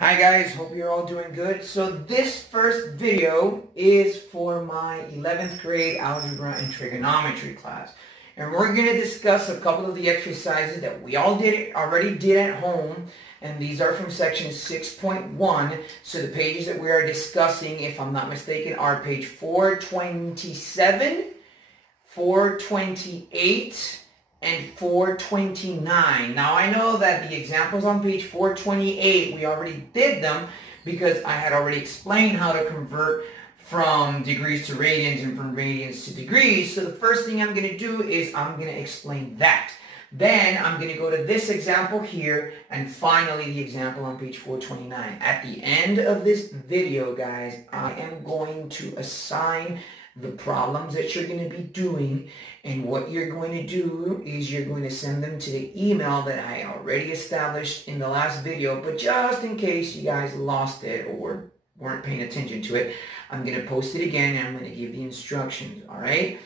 Hi guys, hope you're all doing good. So this first video is for my 11th grade Algebra and Trigonometry class. And we're going to discuss a couple of the exercises that we already did at home. And these are from section 6.1. So the pages that we are discussing, if I'm not mistaken, are page 427, 428, and 429. Now I know that the examples on page 428, we already did them because I had already explained how to convert from degrees to radians and from radians to degrees. So the first thing I'm going to do is I'm going to explain that. Then I'm going to go to this example here and finally the example on page 429. At the end of this video, guys, I am going to assign the problems that you're going to be doing, and what you're going to do is you're going to send them to the email that I already established in the last video, but just in case you guys lost it or weren't paying attention to it, I'm going to post it again and I'm going to give the instructions, all right?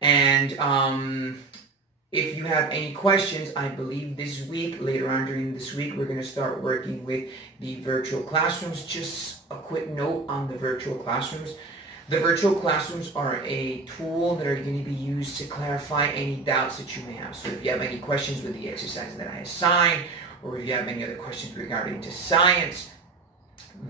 And if you have any questions, I believe this week, later on during this week, we're going to start working with the virtual classrooms. Just a quick note on the virtual classrooms. The virtual classrooms are a tool that are going to be used to clarify any doubts that you may have. So if you have any questions with the exercises that I assigned, or if you have any other questions regarding to science,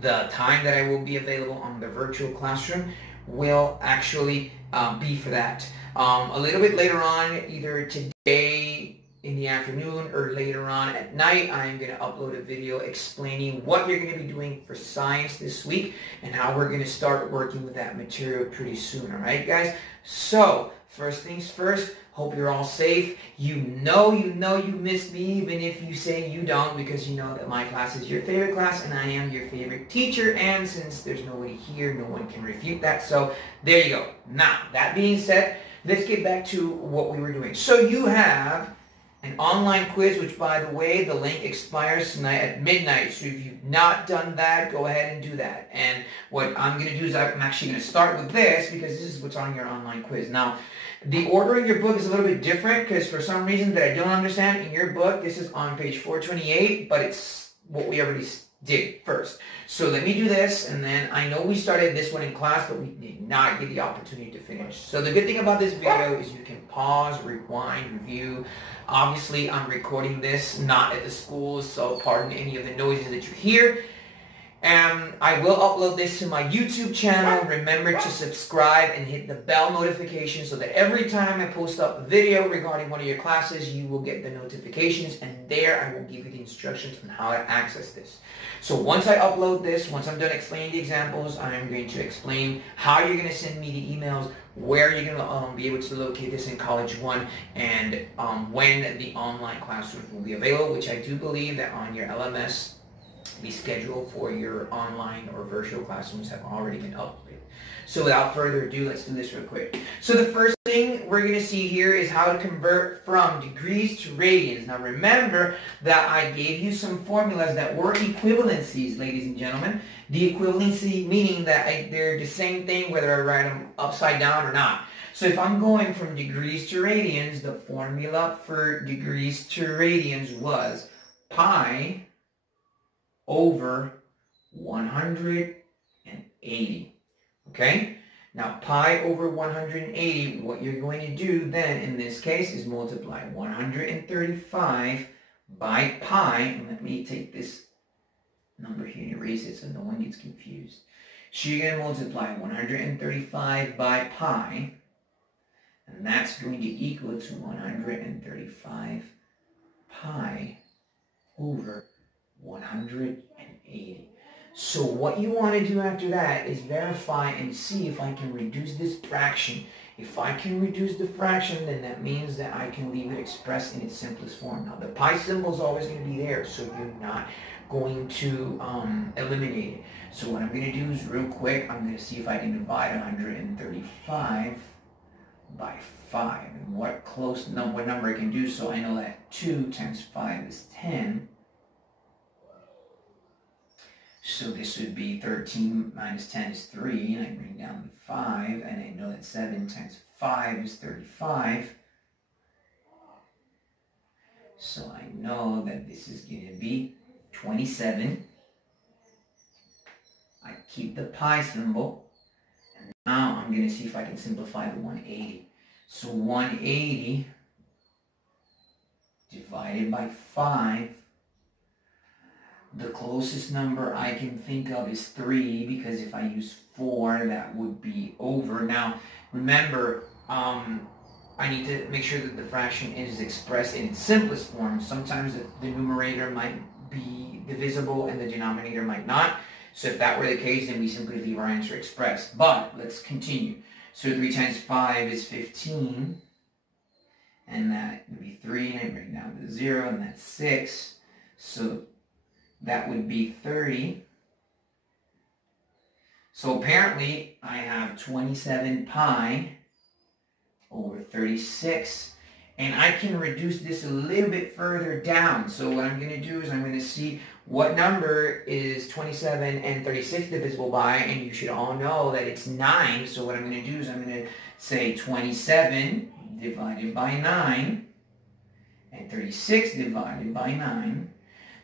the time that I will be available on the virtual classroom will actually be for that. A little bit later on, either today in the afternoon or later on at night, I'm going to upload a video explaining what you're going to be doing for science this week and how we're going to start working with that material pretty soon. All right, guys? So, first things first, hope you're all safe. You know you missed me, even if you say you don't, because you know that my class is your favorite class and I am your favorite teacher. And since there's nobody here, no one can refute that. So, there you go. Now, that being said, let's get back to what we were doing. So, you have an online quiz, which, by the way, the link expires tonight at midnight. So if you've not done that, go ahead and do that. And what I'm going to do is I'm actually going to start with this because this is what's on your online quiz. Now, the order of your book is a little bit different because for some reason that I don't understand, in your book, this is on page 428, but it's what we already did first. So let me do this, and then I know we started this one in class, but we did not get the opportunity to finish. So the good thing about this video is you can pause, rewind, review. Obviously, I'm recording this not at the school, so pardon any of the noises that you hear. And I will upload this to my YouTube channel. Remember to subscribe and hit the bell notification so that every time I post up a video regarding one of your classes, you will get the notifications, and there I will give you the instructions on how to access this. So once I upload this, once I'm done explaining the examples, I'm going to explain how you're going to send me the emails, where you're going to be able to locate this in College One, and when the online classrooms will be available, which I do believe that on your LMS, the schedule for your online or virtual classrooms have already been uploaded. So without further ado, let's do this real quick. So the first thing we're going to see here is how to convert from degrees to radians. Now remember that I gave you some formulas that were equivalencies, ladies and gentlemen. The equivalency meaning that they're the same thing whether I write them upside down or not. So if I'm going from degrees to radians, the formula for degrees to radians was pi over 180. Okay? Now, pi over 180, what you're going to do then in this case is multiply 135 by pi. And let me take this number here and erase it so no one gets confused. So you're going to multiply 135 by pi, and that's going to equal to 135 pi over 180. So what you want to do after that is verify and see if I can reduce this fraction. If I can reduce the fraction, then that means that I can leave it expressed in its simplest form. Now the pi symbol is always going to be there, so you're not going to eliminate it. So what I'm going to do is real quick, I'm going to see if I can divide 135 by 5. And what number I can do, so I know that 2 times 5 is 10. So this would be 13 minus 10 is 3, and I bring down the 5, and I know that 7 times 5 is 35. So I know that this is going to be 27 keep the pi symbol. And now I'm going to see if I can simplify the 180. So 180 divided by 5. The closest number I can think of is 3, because if I use 4, that would be over. Now, remember, I need to make sure that the fraction is expressed in its simplest form. Sometimes the numerator might be divisible and the denominator might not. So if that were the case, then we simply leave our answer expressed. But let's continue. So 3 times 5 is 15. And that would be 3, and I bring down to 0, and that's 6. So that would be 30. So apparently I have 27 pi over 36. And I can reduce this a little bit further down. So what I'm going to do is I'm going to see what number is 27 and 36 divisible by, and you should all know that it's 9. So what I'm going to do is I'm going to say 27 divided by 9 and 36 divided by 9.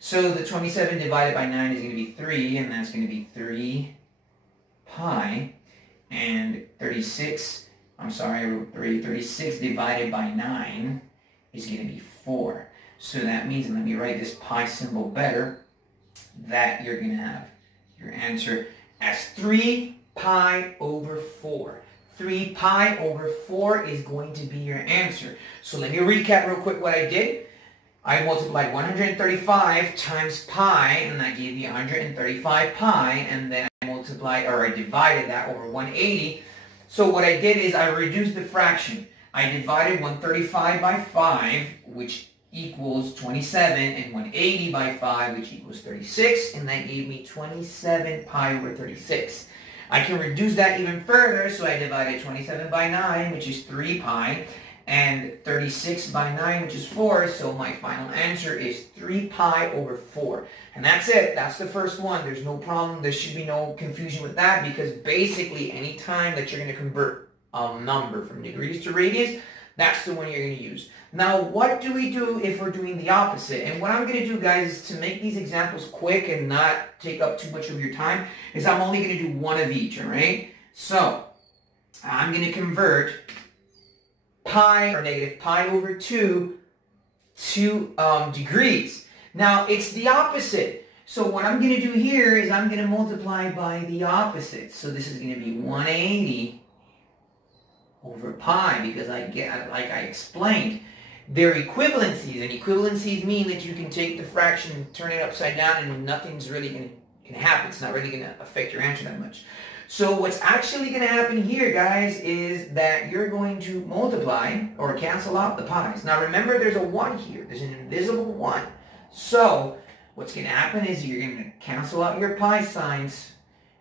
So the 27 divided by 9 is going to be 3, and that's going to be 3 pi. And 36 divided by 9 is going to be 4. So that means, and let me write this pi symbol better, that you're going to have your answer as 3 pi over 4. 3 pi over 4 is going to be your answer. So let me recap real quick what I did. I multiplied 135 times pi, and that gave me 135 pi, and then I divided that over 180. So what I did is I reduced the fraction. I divided 135 by 5, which equals 27, and 180 by 5, which equals 36, and that gave me 27 pi over 36. I can reduce that even further, so I divided 27 by 9, which is 3 pi, and 36 by 9, which is 4, so my final answer is 3 pi over 4. And that's it. That's the first one. There's no problem. There should be no confusion with that, because basically any time that you're going to convert a number from degrees to radians, that's the one you're going to use. Now, what do we do if we're doing the opposite? And what I'm going to do, guys, is to make these examples quick and not take up too much of your time, is I'm only going to do one of each, all right? So, I'm going to convert pi, or negative pi over 2 to degrees. Now, it's the opposite. So what I'm going to do here is I'm going to multiply by the opposite. So this is going to be 180 over pi, because like I explained, they're equivalencies, and equivalencies mean that you can take the fraction and turn it upside down and nothing's really going to happen. It's not really going to affect your answer that much. So what's actually going to happen here, guys, is that you're going to multiply or cancel out the pi's. Now remember, there's a 1 here. There's an invisible 1. So what's going to happen is you're going to cancel out your pi signs,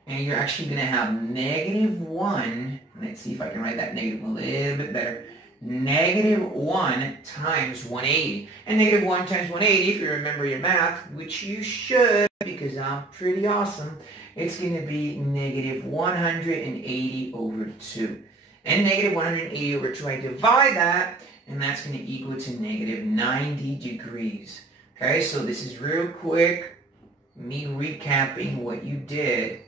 and you're actually going to have negative 1. Let's see if I can write that negative a little bit better. Negative 1 times 180. And negative 1 times 180, if you remember your math, which you should, because I'm pretty awesome, it's going to be negative 180 over 2. And negative 180 over 2, I divide that, and that's going to equal to negative 90 degrees. Okay, so this is real quick, me recapping what you did.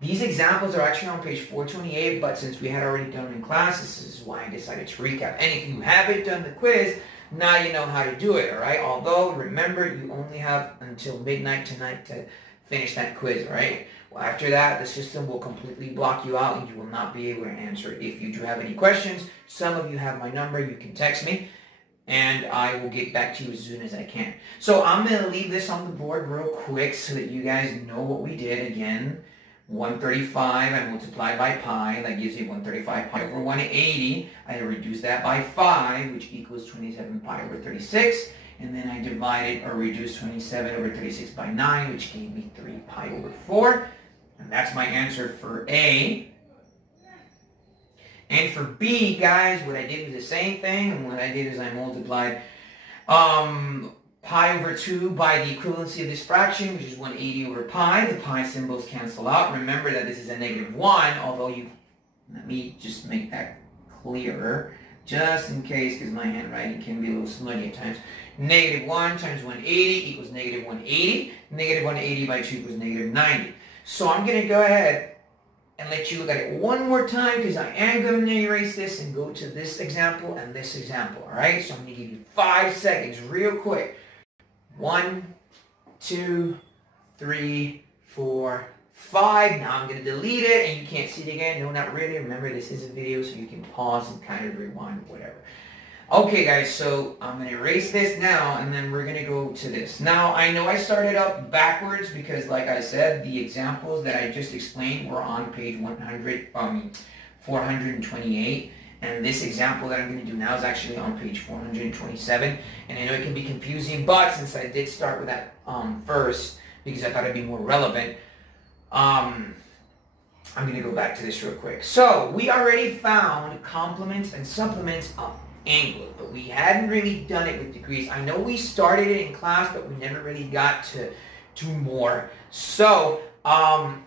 These examples are actually on page 428, but since we had already done in class, this is why I decided to recap. And if you haven't done the quiz, now you know how to do it, all right? Although, remember, you only have until midnight tonight to finish that quiz, all right? Well, after that, the system will completely block you out, and you will not be able to answer it. If you do have any questions, some of you have my number. You can text me, and I will get back to you as soon as I can. So I'm going to leave this on the board real quick so that you guys know what we did again. 135, I multiplied by pi, that gives me 135 pi over 180. I reduced that by 5, which equals 27 pi over 36. And then I divided or reduced 27 over 36 by 9, which gave me 3 pi over 4. And that's my answer for A. And for B, guys, what I did was the same thing. And what I did is I multiplied pi over 2 by the equivalency of this fraction, which is 180 over pi. The pi symbols cancel out. Remember that this is a negative 1, although let me just make that clearer, just in case, because my handwriting can be a little smudgy at times. Negative 1 times 180 equals negative 180. Negative 180 by 2 equals negative 90. So I'm going to go ahead and let you look at it one more time because I am going to erase this and go to this example and this example, all right? So I'm going to give you 5 seconds real quick. 1, 2, 3, 4, 5. Now I'm going to delete it and you can't see it again. No, not really. Remember, this is a video, so you can pause and kind of rewind, whatever. Okay, guys, so I'm going to erase this now, and then we're going to go to this. Now, I know I started up backwards because, like I said, the examples that I just explained were on page 428, and this example that I'm going to do now is actually on page 427, and I know it can be confusing, but since I did start with that first, because I thought it'd be more relevant, I'm going to go back to this real quick. So, we already found complements and supplements of angles, but we hadn't really done it with degrees. I know we started it in class, but we never really got to do more. So, and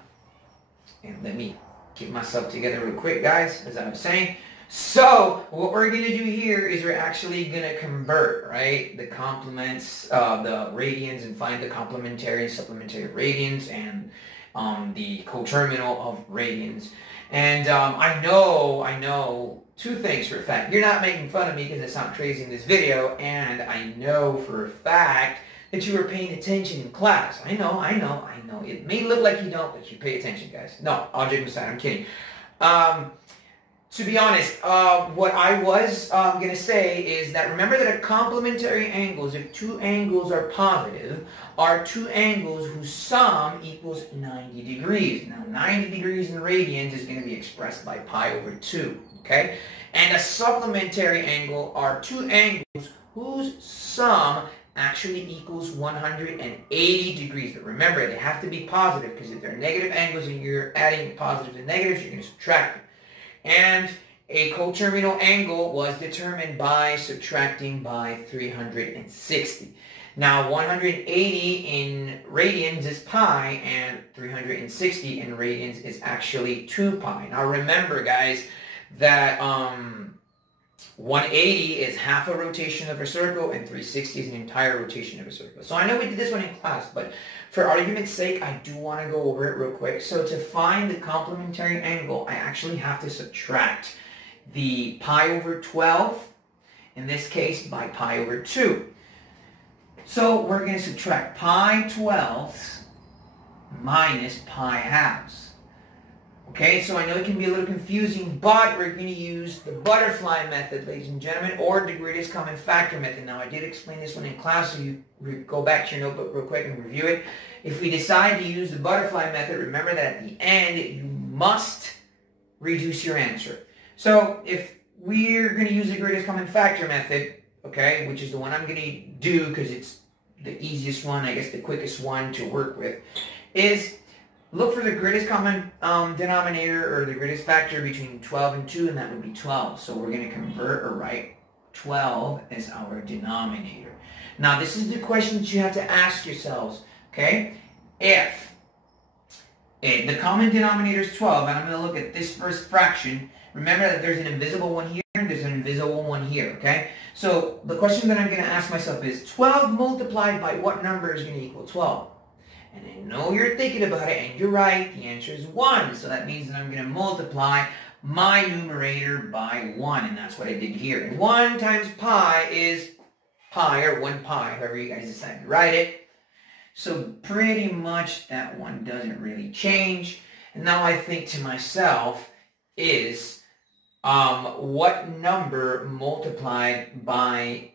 let me get myself together real quick, guys, as I was saying. So, what we're going to do here is we're actually going to convert, right, the complements, the radians, and find the complementary and supplementary radians, and the coterminal of radians. And I know two things for a fact. You're not making fun of me because I sound crazy in this video, and I know for a fact that you were paying attention in class. I know. It may look like you don't, but you pay attention, guys. No, all joking aside, I'm kidding. To be honest, what I was going to say is that remember that a complementary angles, if two angles are positive, are two angles whose sum equals 90 degrees. Now, 90 degrees in radians is going to be expressed by pi over 2, okay? And a supplementary angle are two angles whose sum actually equals 180 degrees. But remember, they have to be positive, because if they're negative angles and you're adding positives and negatives, you're going to subtract them. And a coterminal angle was determined by subtracting by 360. Now, 180 in radians is pi, and 360 in radians is actually 2 pi. Now, remember, guys, that 180 is half a rotation of a circle, and 360 is an entire rotation of a circle. So I know we did this one in class, but for argument's sake, I do want to go over it real quick. So to find the complementary angle, I actually have to subtract the pi over 12, in this case, by pi over 2. So we're going to subtract pi 12ths minus pi halves. Okay, so I know it can be a little confusing, but we're going to use the butterfly method, ladies and gentlemen, or the greatest common factor method. Now, I did explain this one in class, so you go back to your notebook real quick and review it. If we decide to use the butterfly method, remember that at the end, you must reduce your answer. So if we're going to use the greatest common factor method, okay, which is the one I'm going to do because it's the easiest one, I guess the quickest one to work with, is look for the greatest common denominator, or the greatest factor between 12 and 2, and that would be 12. So we're going to convert or write 12 as our denominator. Now, this is the question that you have to ask yourselves, okay? If the common denominator is 12, and I'm going to look at this first fraction, remember that there's an invisible one here, and there's an invisible one here, okay? So the question that I'm going to ask myself is, 12 multiplied by what number is going to equal 12? And I know you're thinking about it, and you're right, the answer is 1. So that means that I'm going to multiply my numerator by 1, and that's what I did here. And 1 times pi is pi, or 1 pi, however you guys decide to write it. So pretty much that one doesn't really change. And now I think to myself is, what number multiplied by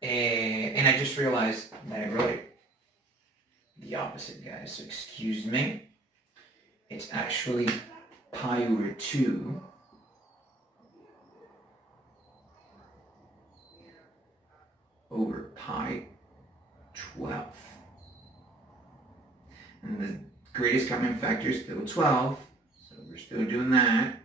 and I just realized that I wrote it the opposite, guys, so excuse me. It's actually pi over 2 over pi 12. And the greatest common factor is still 12, so we're still doing that.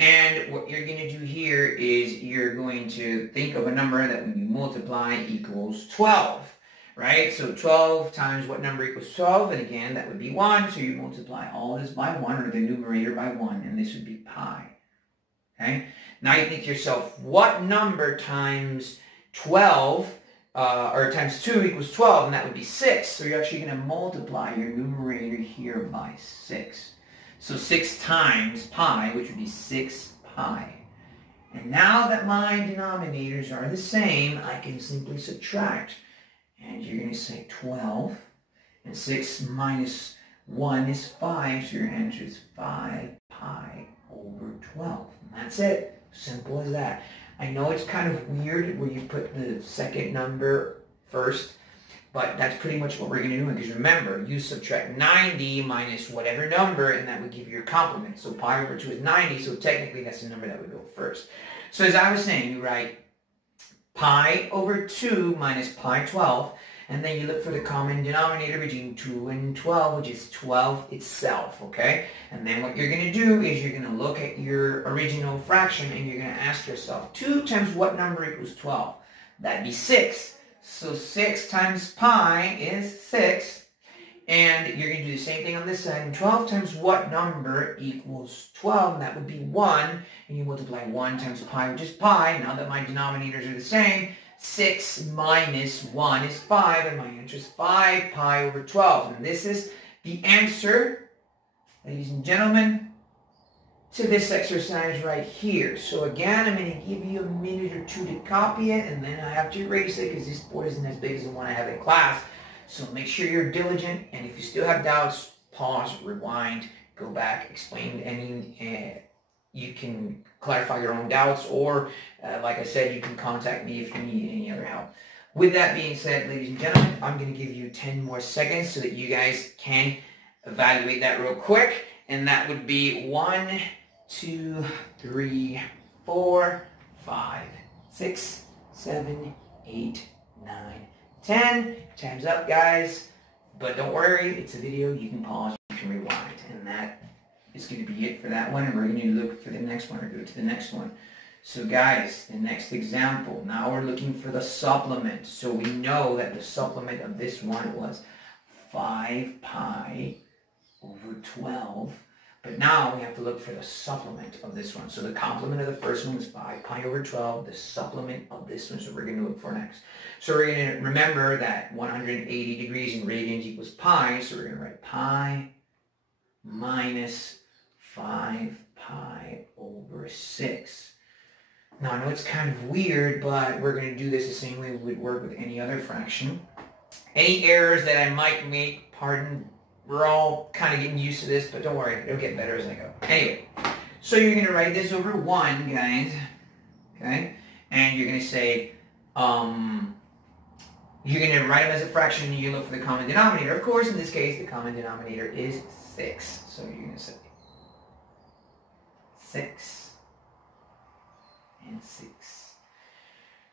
And what you're going to do here is you're going to think of a number that when you multiply equals 12. Right? So 12 times what number equals 12? And again, that would be 1. So you multiply all this by 1, or the numerator by 1, and this would be pi. Okay? Now you think to yourself, what number times 12 or times 2 equals 12, and that would be 6. So you're actually going to multiply your numerator here by 6. So 6 times pi, which would be 6 pi. And now that my denominators are the same, I can simply subtract. And you're going to say 12. And 6 minus 1 is 5, so your answer is 5 pi over 12. And that's it. Simple as that. I know it's kind of weird where you put the second number first, but that's pretty much what we're going to do. Because remember, you subtract 90 minus whatever number, and that would give you your complement. So pi over 2 is 90, so technically that's the number that would go first. So as I was saying, you write pi over 2 minus pi 12, and then you look for the common denominator between 2 and 12, which is 12 itself, okay? And then what you're going to do is you're going to look at your original fraction, and you're going to ask yourself, 2 times what number equals 12? That'd be 6. So 6 times pi is 6. And you're going to do the same thing on this side. And 12 times what number equals 12? And that would be 1. And you multiply 1 times pi, which is pi. Now that my denominators are the same, 6 minus 1 is 5. And my answer is 5 pi over 12. And this is the answer, ladies and gentlemen, to this exercise right here. So again, I'm going to give you a minute or two to copy it. And then I have to erase it because this board isn't as big as the one I have in class. So make sure you're diligent, and if you still have doubts, pause, rewind, go back, explain any, you can clarify your own doubts, or like I said, you can contact me if you need any other help. With that being said, ladies and gentlemen, I'm going to give you 10 more seconds so that you guys can evaluate that real quick, and that would be 1, 2, 3, 4, 5, 6, 7, 8, 9, 10. Time's up, guys. But don't worry, it's a video. You can pause, you can rewind. And that is going to be it for that one. And we're going to look for the next one or go to the next one. So guys, the next example. Now we're looking for the supplement. So we know that the supplement of this one was 5 pi over 12. But now we have to look for the supplement of this one. So the complement of the first one was 5 pi over 12. The supplement of this one, so we're going to look for next. So we're going to remember that 180 degrees in radians equals pi. So we're going to write pi minus 5 pi over 6. Now I know it's kind of weird, but we're going to do this the same way we would work with any other fraction. Any errors that I might make, pardon, we're all kind of getting used to this, but don't worry, it'll get better as I go. Anyway, so you're going to write this over 1, guys, okay? And you're going to say, you're going to write them as a fraction, and you look for the common denominator. Of course, in this case, the common denominator is 6. So you're going to say 6 and 6.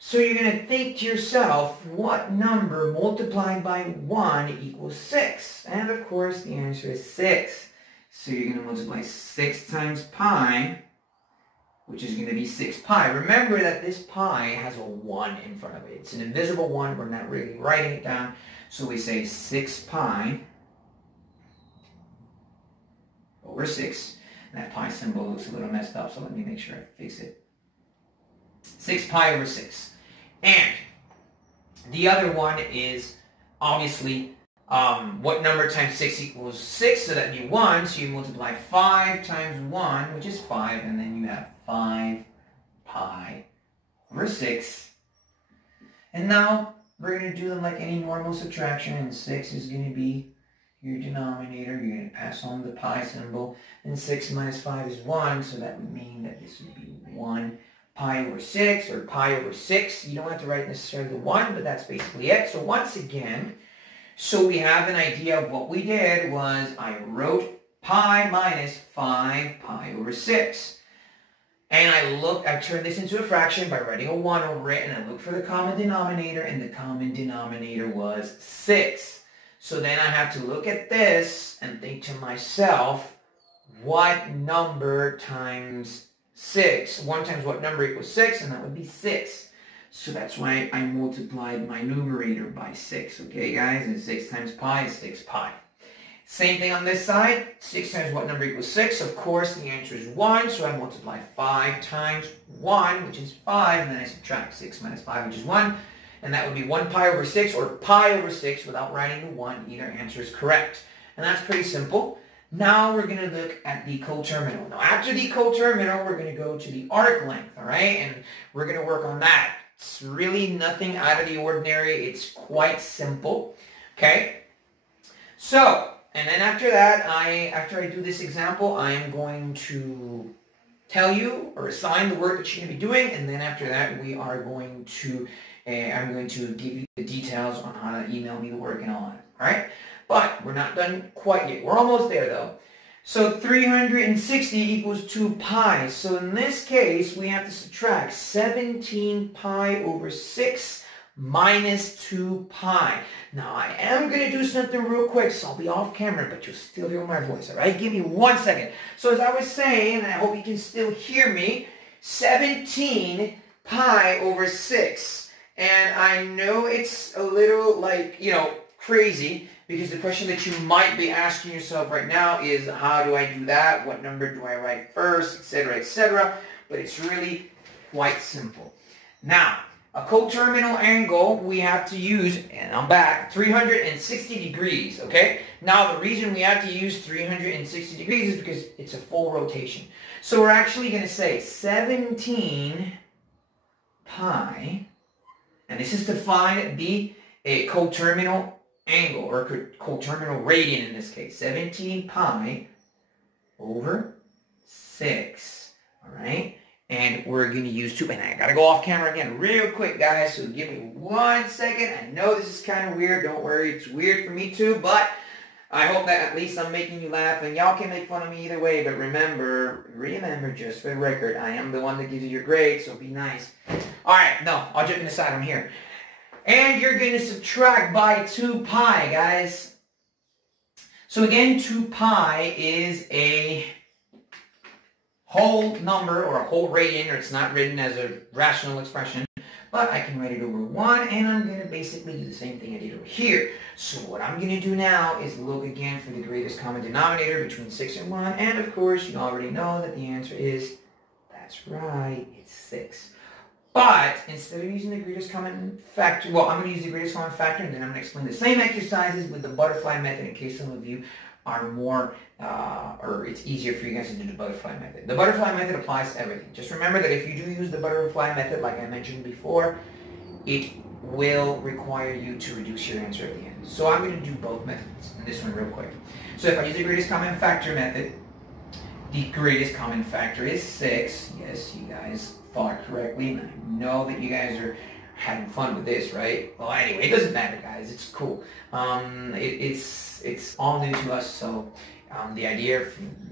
So you're going to think to yourself, what number multiplied by 1 equals 6? And of course, the answer is 6. So you're going to multiply 6 times pi, which is going to be 6 pi. Remember that this pi has a 1 in front of it. It's an invisible 1. We're not really writing it down. So we say 6 pi over 6. And that pi symbol looks a little messed up, so let me make sure I fix it. 6 pi over 6. And the other one is obviously what number times 6 equals 6, so that'd be 1. So you multiply 5 times 1, which is 5, and then you have 5 pi over 6. And now we're going to do them like any normal subtraction, and 6 is going to be your denominator. You're going to pass on the pi symbol, and 6 minus 5 is 1, so that would mean that this would be 1 pi over 6, or pi over 6. You don't have to write necessarily the 1, but that's basically it. So once again, so we have an idea of what we did was I wrote pi minus 5 pi over 6. And I turned this into a fraction by writing a 1 over it, and I looked for the common denominator, and the common denominator was 6. So then I have to look at this and think to myself, what number times 6? 1 times what number equals 6? And that would be 6. So that's why I multiplied my numerator by 6. Okay, guys? And 6 times pi is 6 pi. Same thing on this side. 6 times what number equals 6? Of course, the answer is 1. So I multiply 5 times 1, which is 5. And then I subtract 6 minus 5, which is 1. And that would be 1 pi over 6 or pi over 6 without writing the 1. Either answer is correct. And that's pretty simple. Now we're going to look at the coterminal. Now after the coterminal, we're going to go to the arc length, all right? And we're going to work on that. It's really nothing out of the ordinary. It's quite simple, okay? So, and then after that, after I do this example, I am going to tell you or assign the work that you're going to be doing, and then after that, we are going to, I'm going to give you the details on how to email me the work and all that, all right? But we're not done quite yet. We're almost there though. So 360 equals 2 pi. So in this case, we have to subtract 17 pi over 6 minus 2 pi. Now I am going to do something real quick, so I'll be off camera, but you'll still hear my voice, all right? Give me 1 second. So as I was saying, and I hope you can still hear me, 17 pi over 6. And I know it's a little like, crazy, because the question that you might be asking yourself right now is, how do I do that? What number do I write first, etc., etc.? But it's really quite simple. Now, a coterminal angle, we have to use, and I'm back, 360 degrees, okay? Now, the reason we have to use 360 degrees is because it's a full rotation. So we're actually going to say 17 pi, and this is to find the coterminal angle, or coterminal radian in this case, 17 pi over 6, all right? And we're going to use 2, and I got to go off camera again real quick, guys, so give me 1 second. I know this is kind of weird. Don't worry, it's weird for me too, but I hope that at least I'm making you laugh, and y'all can make fun of me either way, but remember, just for the record, I am the one that gives you your grade, so be nice. All right, no, I'll jump inside. I'm here. And you're going to subtract by 2 pi, guys. So again, 2 pi is a whole number or a whole radian, or it's not written as a rational expression, but I can write it over 1, and I'm going to basically do the same thing I did over here. So what I'm going to do now is look again for the greatest common denominator between 6 and 1, and of course, you already know that the answer is, that's right, it's 6. But instead of using the greatest common factor, well, I'm going to use the greatest common factor, and then I'm going to explain the same exercises with the butterfly method in case some of you are more, or it's easier for you guys to do the butterfly method. The butterfly method applies to everything. Just remember that if you do use the butterfly method, like I mentioned before, it will require you to reduce your answer at the end. So I'm going to do both methods, and this one real quick. So if I use the greatest common factor method, the greatest common factor is 6. Yes, you guys thought correctly, and I know that you guys are having fun with this, right? Well, anyway, it doesn't matter, guys. It's cool. It's all new to us, so the idea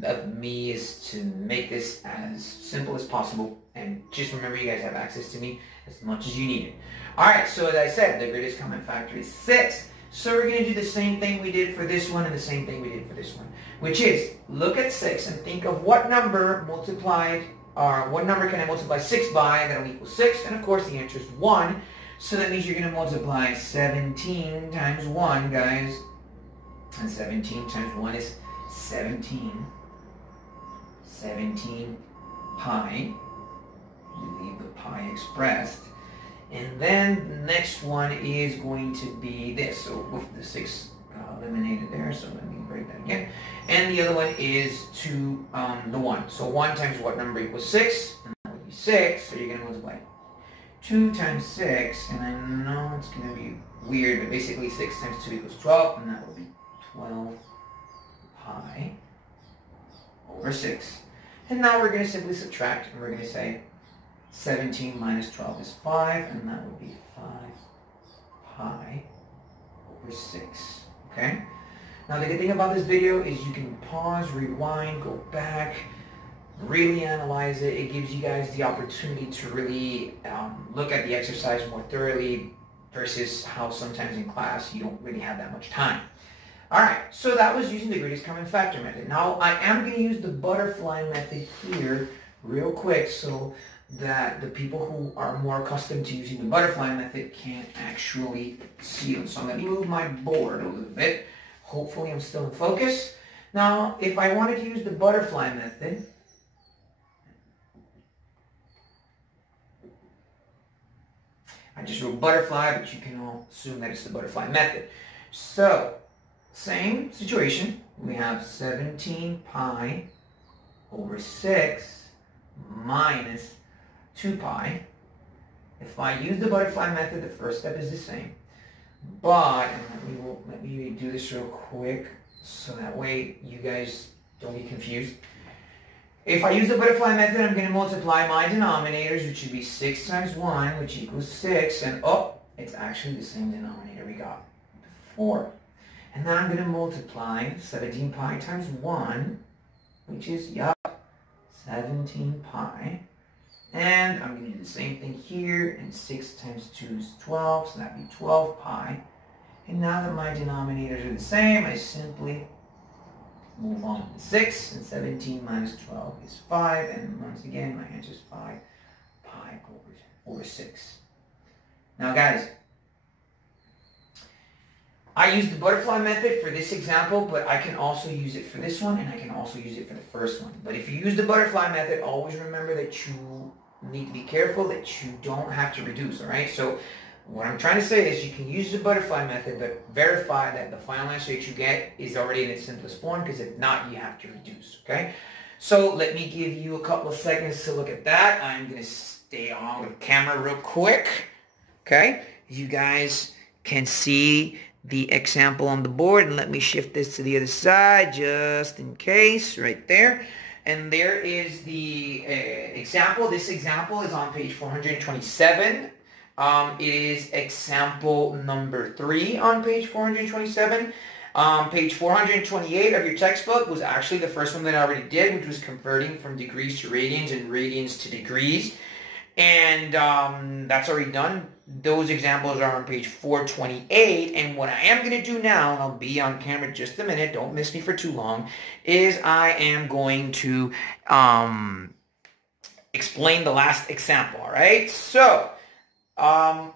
of me is to make this as simple as possible, and just remember you guys have access to me as much as you need it. All right, so as I said, the greatest common factor is 6. So we're going to do the same thing we did for this one and the same thing we did for this one, which is look at 6 and think of what number multiplied, or what number can I multiply 6 by that will equal 6? And of course the answer is 1. So that means you're going to multiply 17 times 1, guys. And 17 times 1 is 17. 17 pi. You leave the pi expressed. And then the next one is going to be this. So with the 6 eliminated there, so let me write that again. And the other one is to the 1. So 1 times what number equals 6? And that would be 6. So you're going to multiply 2 times 6. And I know it's going to be weird, but basically 6 times 2 equals 12. And that will be 12 pi over 6. And now we're going to simply subtract, and we're going to say 17 minus 12 is 5, and that will be 5 pi over 6. Okay? Now the good thing about this video is you can pause, rewind, go back, really analyze it. It gives you guys the opportunity to really look at the exercise more thoroughly versus how sometimes in class you don't really have that much time. Alright, so that was using the greatest common factor method. Now I am going to use the butterfly method here real quick so that the people who are more accustomed to using the butterfly method can actually see them. So let me move my board a little bit. Hopefully I'm still in focus. Now, if I wanted to use the butterfly method, I just wrote butterfly, but you can all assume that it's the butterfly method. So, same situation. We have 17 pi over 6 minus 2 pi. If I use the butterfly method, the first step is the same. But, and let me do this real quick so that way you guys don't get confused. If I use the butterfly method, I'm going to multiply my denominators, which would be 6 times 1, which equals 6. And it's actually the same denominator we got before. And then I'm going to multiply 17 pi times 1, which is, 17 pi. And I'm going to do the same thing here. And 6 times 2 is 12, so that'd be 12 pi. And now that my denominators are the same, I simply move on to 6, and 17 minus 12 is 5, and once again, my answer is 5 pi over 6. Now guys, I used the butterfly method for this example, but I can also use it for this one, and I can also use it for the first one. But if you use the butterfly method, always remember that you need to be careful that you don't have to reduce, all right? So what I'm trying to say is you can use the butterfly method, but verify that the final answer that you get is already in its simplest form, because if not, you have to reduce, okay? So let me give you a couple of seconds to look at that. I'm going to stay on with camera real quick, okay? You guys can see the example on the board, and let me shift this to the other side just in case, right there. And there is the example. This example is on page 427. It is example number 3 on page 427. Page 428 of your textbook was actually the first one that I already did, which was converting from degrees to radians and radians to degrees. And that's already done. Those examples are on page 428. And what I am going to do now, and I'll be on camera just a minute, don't miss me for too long, is I am going to explain the last example, all right? So, I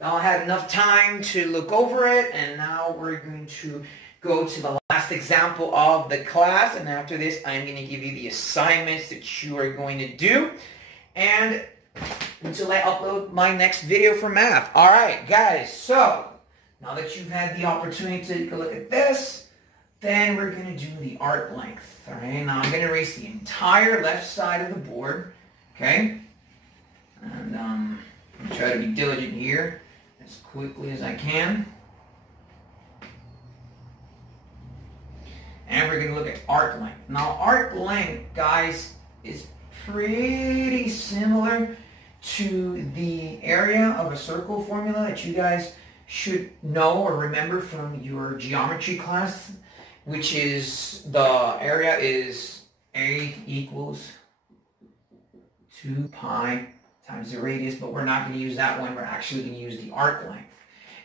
had enough time to look over it, and now we're going to go to the last example of the class, and after this I'm going to give you the assignments that you are going to do, and until I upload my next video for math. Alright guys, so now that you've had the opportunity to take a look at this, then we're going to do the arc length. Alright, now I'm going to erase the entire left side of the board, okay? And I'm going to try to be diligent here as quickly as I can. And we're going to look at arc length. Now, arc length, guys, is pretty similar to the area of a circle formula that you guys should know or remember from your geometry class, which is the area is A equals 2 pi times the radius, but we're not going to use that one. We're actually going to use the arc length.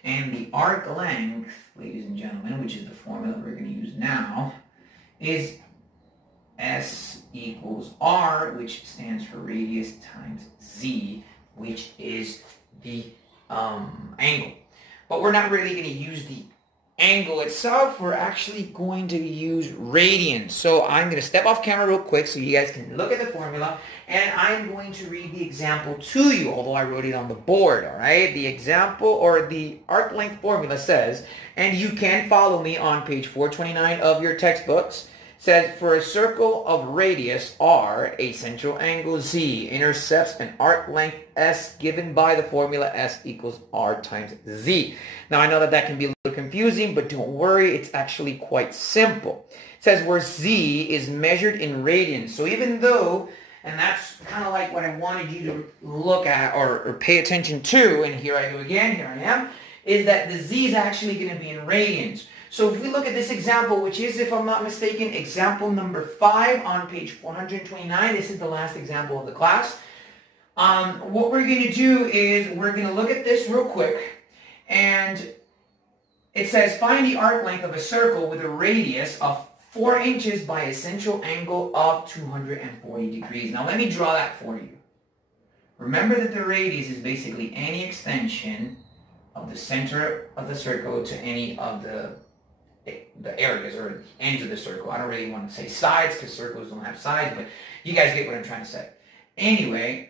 And the arc length, ladies and gentlemen, which is the formula we're going to use now, is S equals R, which stands for radius times Z, which is the angle. But we're not really going to use the angle itself. We're actually going to use radians. So I'm going to step off camera real quick so you guys can look at the formula, and I'm going to read the example to you, although I wrote it on the board, all right? The example, or the arc length formula says, and you can follow me on page 429 of your textbooks, says for a circle of radius R, a central angle Z intercepts an arc length S given by the formula S equals R times Z. Now I know that that can be a little confusing, but don't worry, it's actually quite simple. It says where Z is measured in radians. So even though, and that's kind of like what I wanted you to look at or pay attention to, and here I go again, here I am, is that the Z is actually going to be in radians. So if we look at this example, which is, if I'm not mistaken, example number 5 on page 429, this is the last example of the class. What we're going to do is we're going to look at this real quick, and it says find the arc length of a circle with a radius of 4 inches by a central angle of 240 degrees. Now let me draw that for you. Remember that the radius is basically any extension of the center of the circle to any of the areas or ends of the circle. I don't really want to say sides because circles don't have sides, but you guys get what I'm trying to say. Anyway,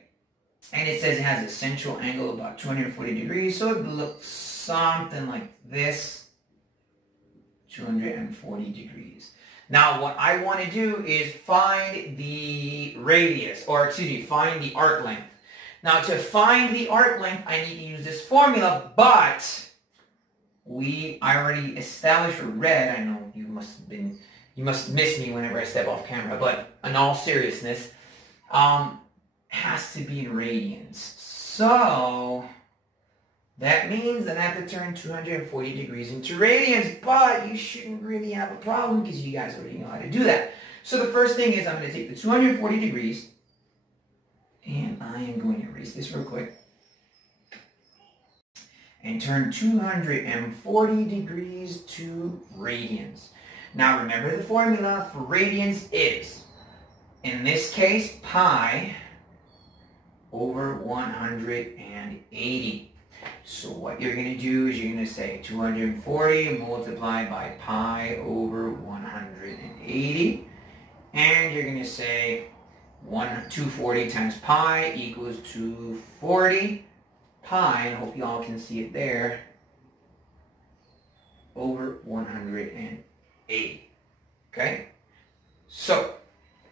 And it says it has a central angle of about 240 degrees. So it looks something like this, 240 degrees. Now what I want to do is find the radius, or excuse me, find the arc length. Now to find the arc length, I need to use this formula, but I already established for red. I know you must miss me whenever I step off camera, but in all seriousness, has to be in radians. So that means that I have to turn 240 degrees into radians, but you shouldn't really have a problem because you guys already know how to do that. So the first thing is I'm going to take the 240 degrees, and I am going to erase this real quick, and turn 240 degrees to radians. Now remember the formula for radians is, in this case, pi over 180. So what you're going to do is you're going to say 240 multiplied by pi over 180. And you're going to say 240 times pi equals 240 pi, I hope you all can see it there, over 180. Okay? So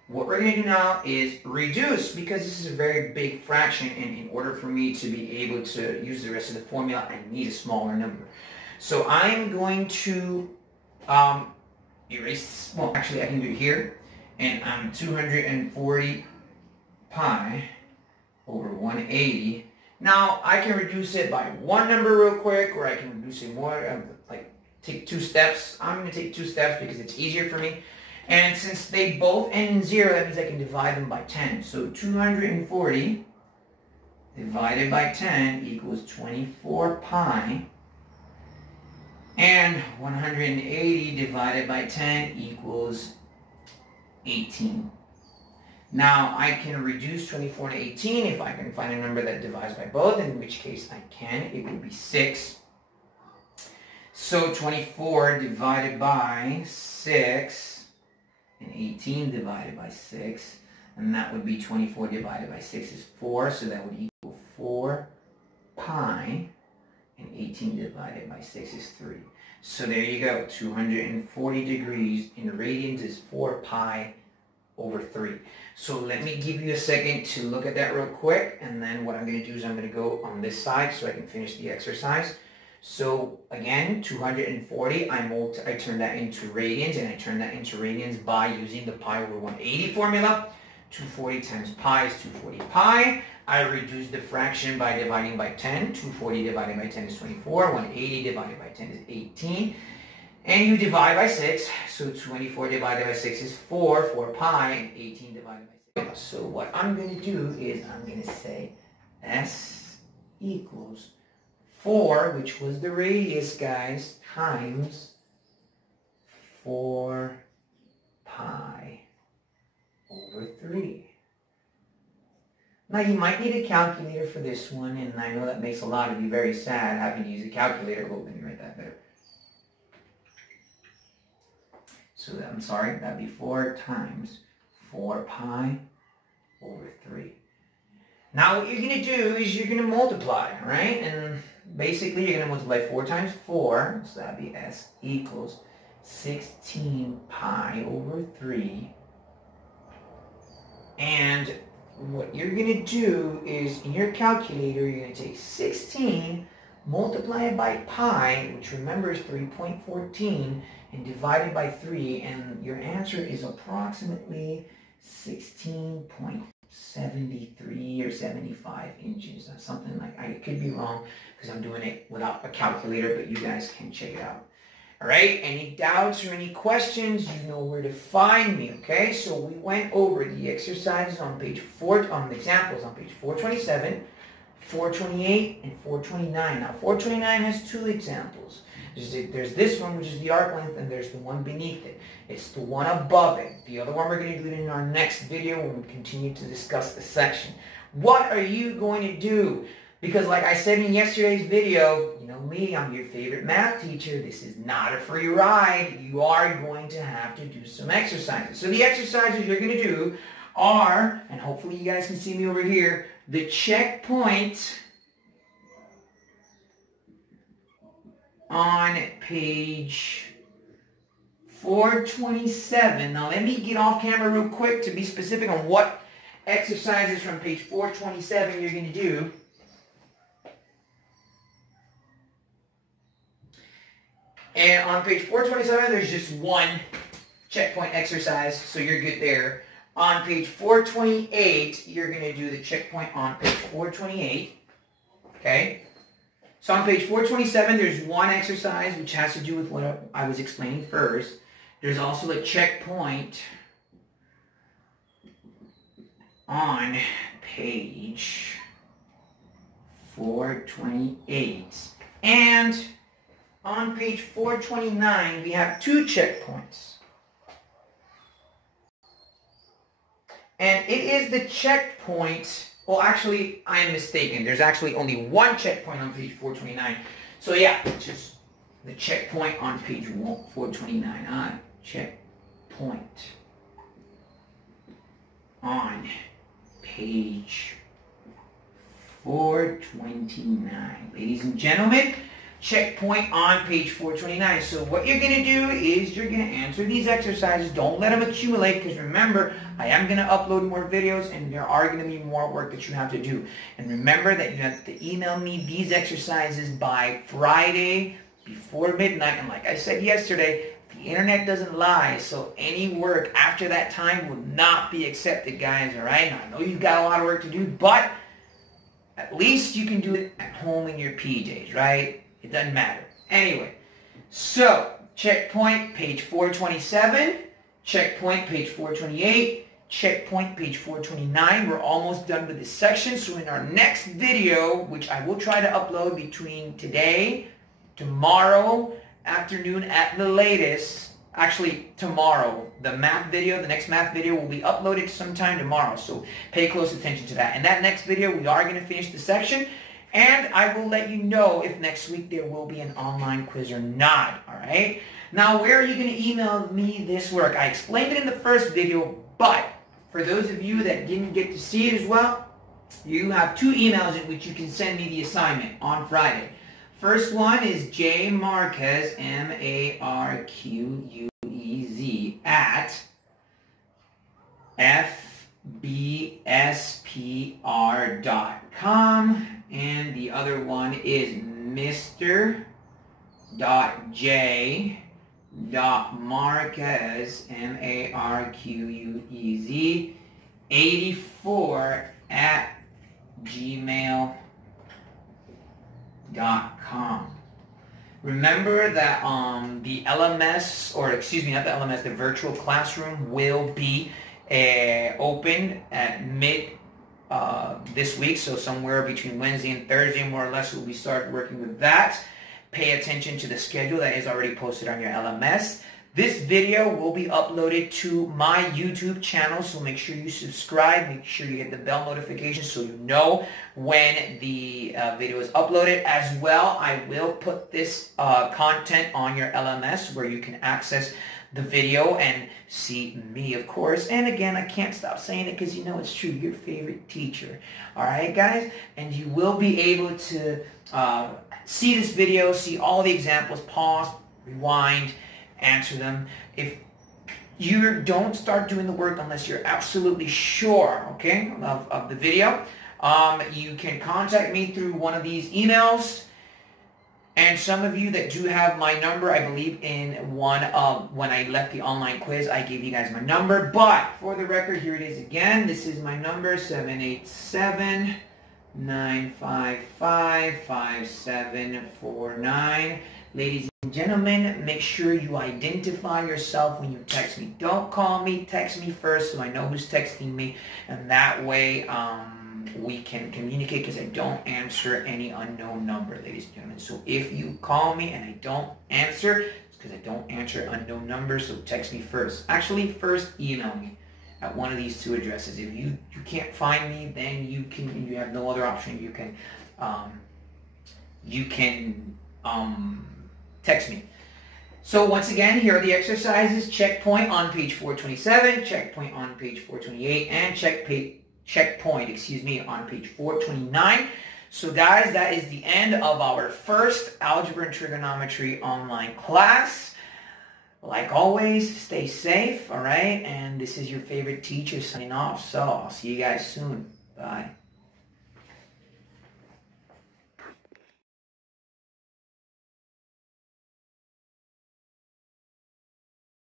what we're going to do now is reduce, because this is a very big fraction, and in order for me to be able to use the rest of the formula, I need a smaller number. So I'm going to erase, well actually I can do it here, and I'm 240 pi over 180. Now I can reduce it by one number real quick, or I can reduce it more, like take 2 steps. I'm going to take 2 steps because it's easier for me. And since they both end in 0, that means I can divide them by 10. So 240 divided by 10 equals 24 pi. And 180 divided by 10 equals 18. Now I can reduce 24 to 18 if I can find a number that divides by both, in which case I can. It would be 6. So 24 divided by 6, and 18 divided by 6, and that would be 24 divided by 6 is 4, so that would equal 4 pi, and 18 divided by 6 is 3. So there you go, 240 degrees in radians is 4 pi over 3. So let me give you a second to look at that real quick, and then what I'm going to do is I'm going to go on this side so I can finish the exercise. So again, 240, I turn that into radians, and I turn that into radians by using the pi over 180 formula. 240 times pi is 240 pi. I reduce the fraction by dividing by 10. 240 divided by 10 is 24. 180 divided by 10 is 18. And you divide by 6. So 24 divided by 6 is 4 pi, and 18 divided by 6. So what I'm going to do is I'm going to say S equals 4, which was the radius, guys, times 4 pi over 3. Now you might need a calculator for this one, and I know that makes a lot of you very sad having to use a calculator. Oh, let me write that better. So I'm sorry, that'd be 4 times 4 pi over 3. Now what you're going to do is you're going to multiply, right? And basically you're going to multiply 4 times 4, so that'd be S equals 16 pi over 3. And what you're going to do is in your calculator, you're going to take 16, multiply it by pi, which remember is 3.14, and divide it by 3, and your answer is approximately 16.73 or 75 inches, or something like that. I could be wrong because I'm doing it without a calculator, but you guys can check it out. All right, any doubts or any questions, you know where to find me, okay? So we went over the exercises on page 4, on the examples on page 427, 428, and 429. Now, 429 has 2 examples. There's this one, which is the arc length, and there's the one beneath it. It's the one above it. The other one we're going to do it in our next video when we continue to discuss the section. What are you going to do? Because like I said in yesterday's video, you know me, I'm your favorite math teacher. This is not a free ride. You are going to have to do some exercises. So the exercises you're going to do are, and hopefully you guys can see me over here, the checkpoint on page 427. Now let me get off camera real quick to be specific on what exercises from page 427 you're going to do. And on page 427, there's just one checkpoint exercise, so you're good there. On page 428, you're going to do the checkpoint on page 428. Okay? So on page 427, there's one exercise which has to do with what I was explaining first. There's also a checkpoint on page 428. And on page 429, we have two checkpoints. And it is the checkpoint, well actually, I am mistaken. There's actually only one checkpoint on page 429. So yeah, just the checkpoint on page 429. Checkpoint on page 429. Ladies and gentlemen, checkpoint on page 429. So what you're going to do is you're going to answer these exercises. Don't let them accumulate, because remember, I am going to upload more videos and there are going to be more work that you have to do. And remember that you have to email me these exercises by Friday before midnight. And like I said yesterday, the internet doesn't lie, so any work after that time will not be accepted, guys, all right? Now, I know you've got a lot of work to do, but at least you can do it at home in your PJs, right? It doesn't matter. Anyway, so checkpoint page 427, checkpoint page 428, checkpoint page 429. We're almost done with this section. So in our next video, which I will try to upload between today, tomorrow afternoon at the latest, actually tomorrow, the next math video will be uploaded sometime tomorrow. So pay close attention to that. In that next video, we are going to finish the section. And I will let you know if next week there will be an online quiz or not, all right? Now, where are you going to email me this work? I explained it in the first video, but for those of you that didn't get to see it as well, you have two emails in which you can send me the assignment on Friday. First one is jmarquez, M-A-R-Q-U-E-Z, at fbspr.com. And the other one is Mr.J.Marquez, M-A-R-Q-U-E-Z, 84 at gmail.com. Remember that the LMS, or excuse me, not the LMS, the virtual classroom will be open at this week, so somewhere between Wednesday and Thursday, more or less, we'll be start working with that. Pay attention to the schedule that is already posted on your LMS. This video will be uploaded to my YouTube channel, so make sure you subscribe, make sure you hit the bell notification so you know when the video is uploaded. As well, I will put this content on your LMS where you can access the video and see me, of course. And again, I can't stop saying it because you know it's true, your favorite teacher. All right, guys? And you will be able to see this video, see all the examples, pause, rewind, answer them. If you don't start doing the work unless you're absolutely sure, okay, of the video, you can contact me through one of these emails. And some of you that do have my number, I believe in one when I left the online quiz, I gave you guys my number. But for the record, here it is again. This is my number, 787-955-5749. Ladies and gentlemen, make sure you identify yourself when you text me. Don't call me, text me first so I know who's texting me. And that way, we can communicate, because I don't answer any unknown number, ladies and gentlemen. So if you call me and I don't answer, it's because I don't answer unknown numbers, so text me first. Actually, first email me at one of these two addresses. If you can't find me, then you have no other option. You can text me. So once again, here are the exercises. Checkpoint on page 427, checkpoint on page 428, and checkpoint checkpoint, on page 429. So guys, that is the end of our first Algebra and Trigonometry online class. Like always, stay safe, all right? And this is your favorite teacher signing off. So I'll see you guys soon. Bye.